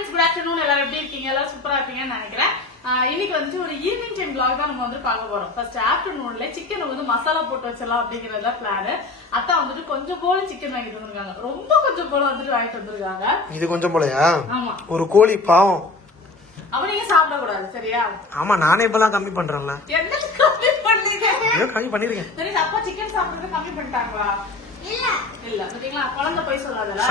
Friends, good afternoon. எல்லாரும் எப்படி இருக்கீங்க? எல்லாரும் சூப்பரா இருப்பீங்கன்னு நினைக்கிறேன். இன்னைக்கு வந்து ஒரு ஈவினிங் டைம் vlog தான் நம்ம வந்து பார்க்க போறோம். ஃபர்ஸ்ட் ஆஃப்டர்நூன்ல சிக்கன் வந்து மசாலா போட்டு வச்சிடலாம் அப்படிங்கறத பிளான். அத்தா வந்துட்டு கொஞ்சம் போல சிக்கன் வாங்கிட்டு வந்திருக்காங்க. ரொம்ப கொஞ்சம் போல வந்துட்டு வாங்கிட்டு வந்திருக்காங்க. இது கொஞ்சம் போலயா? ஆமா. ஒரு கோழி பாவம். அப்ப நீங்க சாப்பிட கூடாது, சரியா? ஆமா, நானே இப்பதான் கம்மி பண்றேன்ல. என்ன கம்மி பண்ணீங்க? கம்மி பண்ணிருக்கேன். சரி, அப்பா சிக்கன் சாப்பிடுறது கம்மி பண்ணிட்டாங்களா? இல்ல பாத்தீங்களா, குழந்தை போய் சொல்லாதல.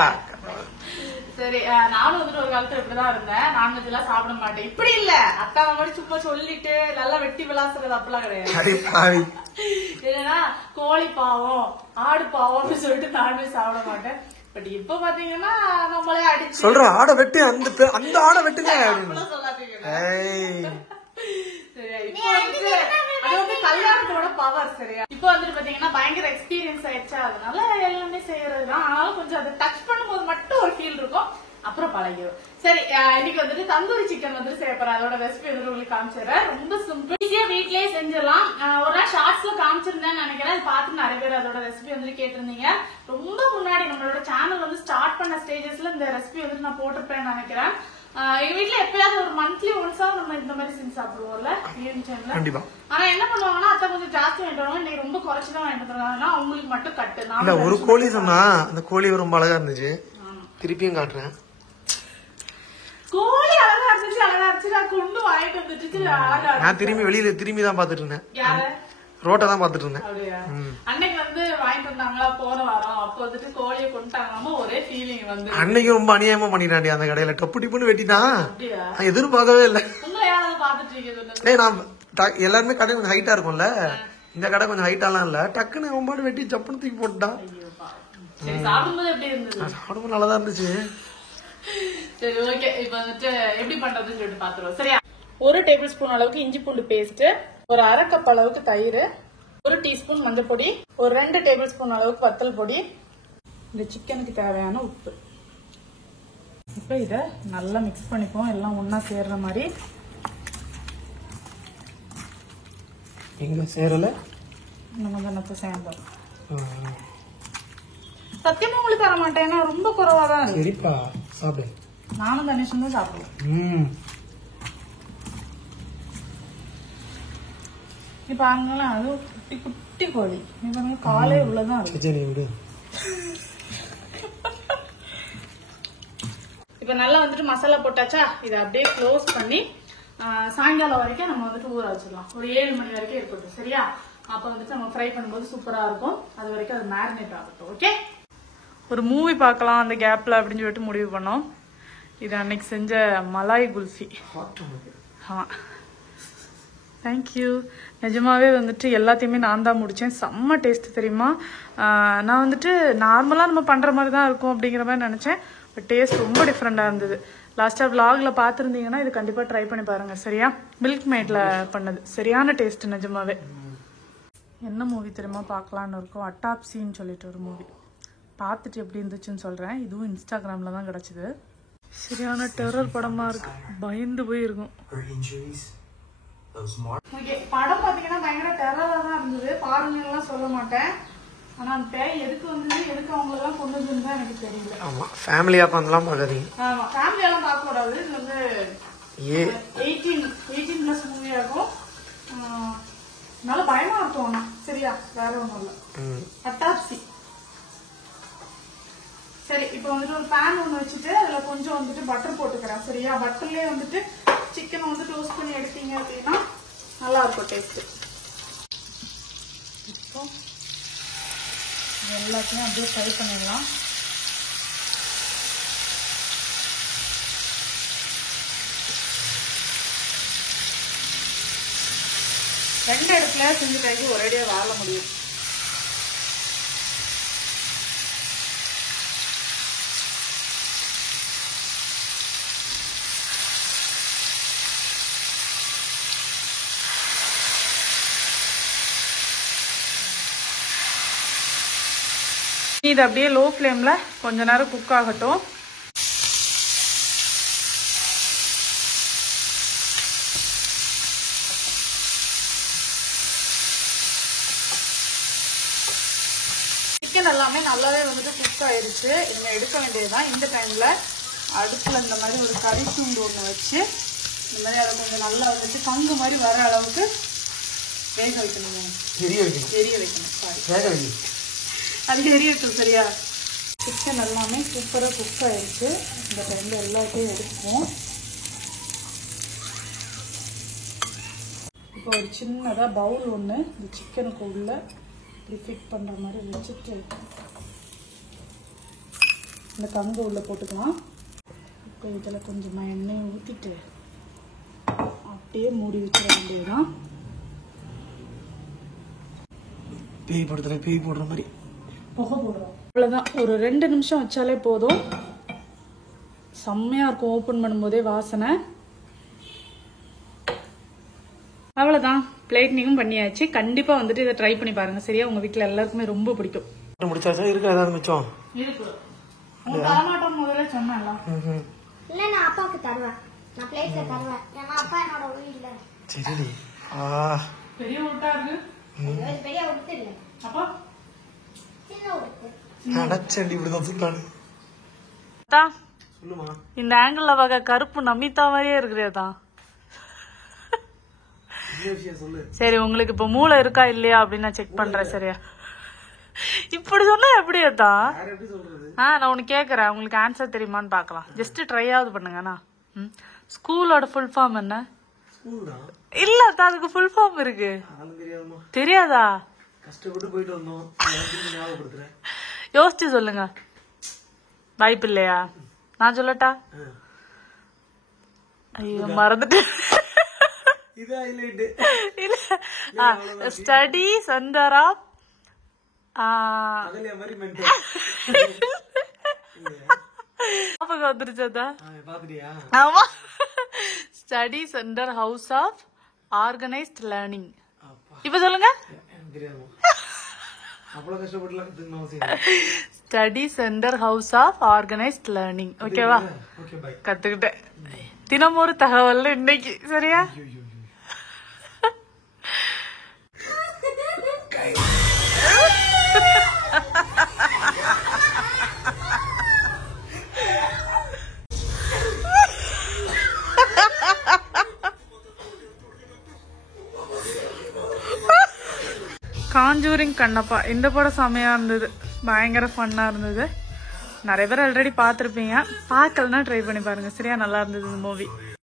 சரி, நானும் வந்துட்டு ஒரு காலத்துல இப்படிதான் இருந்தேன். நான்வெஜ் எல்லாம் சாப்பிட மாட்டேன். இப்படி இல்ல, அக்கா மாதிரி சும்மா சொல்லிட்டு நல்லா வெட்டி விளாசுறது அப்பெல்லாம் கிடையாது. ஏன்னா கோழி பாவம், ஆடு பாவம்னு சொல்லிட்டு நான்வெஜ் சாப்பிட மாட்டேன். பட் இப்ப பாத்தீங்கன்னா நம்மளே அடிச்சு சொல்ற ஆடை வெட்டி அந்த ஆடை வெட்டுங்க சொல்லாதீங்க. அது வந்து கல்யாணத்தோட பவர். சரியா? இப்ப வந்துட்டு பாத்தீங்கன்னா பயங்கர எக்ஸ்பீரியன்ஸ் ஆயிடுச்சா, அதனால எல்லாமே செய்யறதுதான். ஆனாலும் கொஞ்சம் அதை டச் பண்ணும்போது மட்டும் ஒரு ஃபீல் இருக்கும், அப்புறம் பழகிடும். சரி, இன்னைக்கு வந்துட்டு தந்தூரி சிக்கன் வந்துட்டு செய்ய போறேன். அதோட ரெசிபி வந்து உங்களுக்கு காமிச்சிடுறேன். ரொம்ப சிம்பிள், ஈஸியா வீட்லயே செஞ்சிடலாம். ஒரு நாள் ஷார்ட்ஸ்ல காமிச்சிருந்தேன்னு நினைக்கிறேன். அது பார்த்து நிறைய பேர் அதோட ரெசிபி வந்து கேட்டிருந்தீங்க. ரொம்ப முன்னாடி நம்மளோட சேனல் வந்து ஸ்டார்ட் பண்ண ஸ்டேஜஸ்ல இந்த ரெசிபி வந்து நான் போட்டிருப்பேன்னு நினைக்கிறேன். எங்க வீட்டுல எப்பயாவது ஒரு மந்த்லி ஒன்ஸா நம்ம இந்த மாதிரி செஞ்சு சாப்பிடுவோம்ல ஈவினிங் டைம்ல. ஆனா என்ன பண்ணுவாங்கன்னா, அத்தை கொஞ்சம் ஜாஸ்தி வாங்கிட்டு வருவாங்க. இன்னைக்கு ரொம்ப குறைச்சுதான் வாங்கிட்டு வருவாங்கன்னா அவங்களுக்கு மட்டும் கட்டு. ஒரு கோழி சொன்னா அந்த கோழி ரொம்ப அழகா இருந்துச்சு. திருப்பியும் காட்டுறேன். கோழி அழகா இருந்துச்சு, அழகா இருந்துச்சு. நான் கொண்டு வாங்கிட்டு வந்துட்டு நான் வெளியில திரும்பி தான் பாத்துட்டு இருந்தேன். ரோட்டை தான் பாத்துட்டு இருந்தேன். அன்னைக்கு வந்து வாங்கிட்டு வந்தாங்களா போன வாரம், அப்ப வந்துட்டு கோழியை கொண்டாங்க. ஒரே ஃபீலிங் வந்து அன்னைக்கு ரொம்ப அநியாயமா பண்ணிட்டாண்டி அந்த கடையில. டப்பு டிப்புன்னு வெட்டிட்டான். எதிர்பார்க்கவே இல்லை. உங்களை யாராவது பாத்துட்டு இருக்கீங்க? நான் எல்லாருமே கடை கொஞ்சம் ஹைட்டா இருக்கும்ல, இந்த கடை கொஞ்சம் ஹைட்டாலாம் இல்ல. டக்குன்னு அவன் வெட்டி சப்புன்னு தூக்கி போட்டுட்டான். சாப்பிடும்போது எப்படி இருந்தது? சாப்பிடும்போது நல்லாதான் இருந்துச்சு. சரி, ஓகே. இப்ப வந்துட்டு எப்படி பண்றதுன்னு சொல்லிட்டு பாத்துருவோம். சரியா? 1 டேபிள் ஸ்பூன் அளவுக்கு இஞ்சி பூண்டு பேஸ்ட், ஒரு 1/2 கப் அளவுக்கு தயிர், 1 டீஸ்பூன் மஞ்சள் பொடி, ஒரு 2 டேபிள் ஸ்பூன் அளவுக்கு வத்தல் பொடி, இந்த சிக்கனுக்கு தேவையான உப்பு. இப்ப இத நல்லா மிக்ஸ் பண்ணிப்போம், எல்லாம் ஒன்னா சேர்ற மாதிரி. எங்க சேரல நம்ம தானத்தை சேர்ந்தோம். சத்தியமா உங்களுக்கு தர மாட்டேன், ஏன்னா ரொம்ப குறைவாதான் இருக்கு. சரிப்பா, சாப்பிடு. நானும் தனிஷும் தான் சாப்பிடுவோம். இப்ப அங்கெல்லாம் அது குட்டி குட்டி கோழி. நீங்க காலே உள்ளதான் இருக்கு. இப்ப நல்லா வந்துட்டு மசாலா போட்டாச்சா, இதை அப்படியே க்ளோஸ் பண்ணி சாயங்காலம் வரைக்கும் நம்ம வந்துட்டு ஊற வச்சிடலாம். ஒரு 7 மணி வரைக்கும் இருக்கட்டும். சரியா? அப்ப வந்துட்டு நம்ம ஃப்ரை பண்ணும்போது சூப்பரா இருக்கும். அது வரைக்கும் அது மேரினேட் ஆகட்டும். ஓகே, ஒரு மூவி பார்க்கலாம் அந்த கேப்ல அப்படின்னு சொல்லிட்டு முடிவு பண்ணோம். இது அன்னைக்கு செஞ்ச மலாய் குல்ஃபி. ஆமா, தேங்க்யூ. நிஜமாவே வந்துட்டு எல்லாத்தையுமே நான் தான் முடிச்சேன். செம்ம டேஸ்ட் தெரியுமா. நான் வந்துட்டு நார்மலா நம்ம பண்ற மாதிரி தான் இருக்கும் அப்படிங்கிற மாதிரி நினைச்சேன். பட் டேஸ்ட் ரொம்ப டிஃப்ரெண்டா இருந்தது. லாஸ்டா vlogல பாத்துருந்தீங்கன்னா இது கண்டிப்பா ட்ரை பண்ணி பாருங்க. சரியா? மில்க் மேட்ல பண்ணது சரியான டேஸ்ட் நிஜமாவே. என்ன மூவி தெரியுமா பார்க்கலான்னு இருக்கோம்? அட்டாப்சின்னு சொல்லிட்டு ஒரு மூவி. பார்த்துட்டு எப்படி இருந்துச்சுன்னு சொல்றேன். இதுவும் இன்ஸ்டாகிராம்ல தான் கிடைச்சது. சரியான டெரர் படமா இருக்கு, பயந்து போய் இருக்கும். படம் பாத்தீங்கன்னா பயங்கர டெரரா தான் இருந்தது. பாருங்க சொல்ல மாட்டேன். ஆனா அந்த பேய் எதுக்கு வந்தது, எதுக்கு அவங்க எல்லாம் கொண்டு வந்ததுன்னு எனக்கு தெரியல. ஆமா, ஃபேமிலியா பண்ணலாம் பாக்காதீங்க. ஆமா, ஃபேமிலி எல்லாம் பார்க்க கூடாது. இது வந்து 18+ மூவி ஆகும். நல்ல பயமா இருக்கும். ஆனா சரியா, வேற ஒண்ணும் இல்ல. அட்டாப்சி. சரி, இப்ப வந்துட்டு ஒரு பேன் ஒண்ணு வச்சுட்டு அதுல கொஞ்சம் வந்துட்டு பட்டர் போட்டுக்கிறேன். சரியா? பட்டர்லயே வந்துட்டு சிக்கன் வந்து டோஸ்ட் பண்ணி எடுத்தீங்க அப்படின்னா நல்லா இருக்கும் டேஸ்ட். இப்போ எல்லாத்தையும் அப்படியே ஃப்ரை பண்ணிடலாம். ரெண்டு இடத்துல செஞ்சு கழிச்சு ஒரேடியா வாழ முடியும். இது அப்படியே லோ ஃப்ளேம்ல கொஞ்ச நேரம் குக் ஆகட்டும். சிக்கன் எல்லாமே நல்லாவே வந்துட்டு குக் ஆயிருச்சு. இதை எடுக்க வேண்டியதுதான் இந்த டைம்ல. அடுப்புல இந்த மாதிரி ஒரு கறி துண்டு ஒன்று வச்சு இந்த மாதிரி அதை கொஞ்சம் நல்லா வச்சு பங்கு மாதிரி வர அளவுக்கு வேக வைக்கணும். எரிய வைக்கணும் சாரி வேக வைக்கணும். அது எரிய வைக்கணும். சரியா? சிக்கன் எல்லாமே சூப்பராக குக் ஆயிடுச்சு. இந்த டைம்ல எல்லாத்தையும் எடுப்போம். இப்போ ஒரு சின்னதாக பவுல் ஒன்று இந்த சிக்கனுக்கு உள்ள இப்படி ஃபிட் பண்ணுற மாதிரி வச்சுட்டு இந்த கங்கு உள்ள போட்டுக்கலாம். இப்போ இதில் கொஞ்சம் எண்ணெயை ஊற்றிட்டு அப்படியே மூடி வச்சிட வேண்டியதுதான். பேய் போடுற மாதிரி புகை போடுறோம். அவ்வளோதான். ஒரு 2 நிமிஷம் வச்சாலே போதும். செம்மையா இருக்கும். ஓப்பன் பண்ணும்போதே வாசனை. அவ்வளோதான். பிளேட்டிங்கும் பண்ணியாச்சு. கண்டிப்பா வந்துட்டு இதை ட்ரை பண்ணி பாருங்க. சரியா? உங்க வீட்டுல எல்லாருக்குமே ரொம்ப பிடிக்கும். முடிச்சாச்சா? இருக்கா ஏதாவது மிச்சம்? இருக்கு. உங்க தரமாட்டம் முதல்ல சொன்னல. இல்ல நான் அப்பாக்கு தருவேன். நான் பிளேட்ல தருவேன். ஏன்னா அப்பா என்னோட உயிர் இல்ல. சரி. பெரிய உருட்டா இருக்கு. பெரிய உருட்டு இல்ல. அப்பா சின்ன உருட்டு. நடச்சண்டி இப்படிதான் சொல்றானு. சொல்லுமா. இந்த ஆங்கிள் பார்க்க கருப்பு நமிதா மாதிரியே இருக்கிறதா? சரி, உங்களுக்கு இப்ப மூளை இருக்கா இல்லையா அப்படின்னு நான் செக் பண்றேன். சரியா? இப்படி சொன்னா எப்படி தான்? நான் உனக்கு கேக்குறேன். உங்களுக்கு ஆன்சர் தெரியுமான்னு பாக்கலாம். ஜஸ்ட் ட்ரை ஆகுது பண்ணுங்கண்ணா. ஸ்கூலோட ஃபுல் ஃபார்ம் என்ன? இல்ல அதுக்கு ஃபுல் ஃபார்ம் இருக்கு. தெரியாதா? கஷ்டப்பட்டு போயிட்டு வந்தோம். யோசிச்சு சொல்லுங்க. வாய்ப்பு இல்லையா? நான் சொல்லட்டா? ஐயோ மறந்துட்டு. ஸ்டடி சென்டர் ஆஃப் வந்துருச்சா? ஆமா. Study centre house of organised learning. இப்ப சொல்லுங்க. Study centre house of organised learning. ஓகேவா? கத்துக்கிட்டேன். தினமொரு தகவல் இன்னைக்கு. சரியா? காஞ்சூரிங் கண்ணப்பா இந்த படம் செமையா இருந்தது. பயங்கர ஃபன்னா இருந்தது. நிறைய பேர் ஆல்ரெடி பார்த்துருப்பீங்க. பார்க்கலன்னா ட்ரை பண்ணி பாருங்க. சரியா? நல்லா இருந்தது இந்த மூவி.